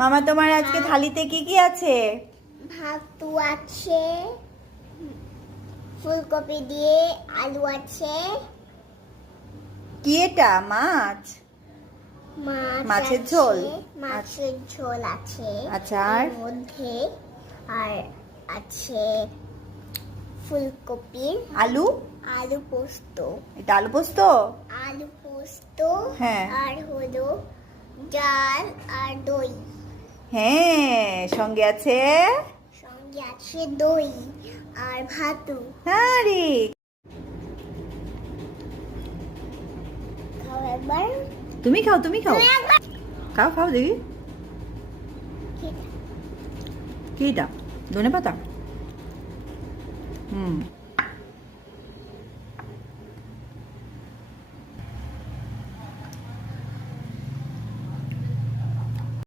মামা তোমার আজকে থালিতে কি কি আছে? ভাতু আছে, ফুলকপি দিয়ে আলু আছে। কি এটা? মাছ? মাছের আছে, ঝোল? মাছের ঝোল আছে। আচ্ছা, আর? এর মধ্যে আর আছে ফুলকপির আলু? আলু পোস্ত। এটা আলু পোস্ত? আলু পোস্ত। হ্যাঁ। আর হলো ডাল আর দই। হ্যাঁ, সঙ্গে আছে? সঙ্গে আছে দই আর ভাতু। আরে খাও একবার। তুমি খাও, তুমি খাও, তুমি একবার। খাও খাও দেখি। খেয়ে কি এটা? ধনেপাতা? হুম।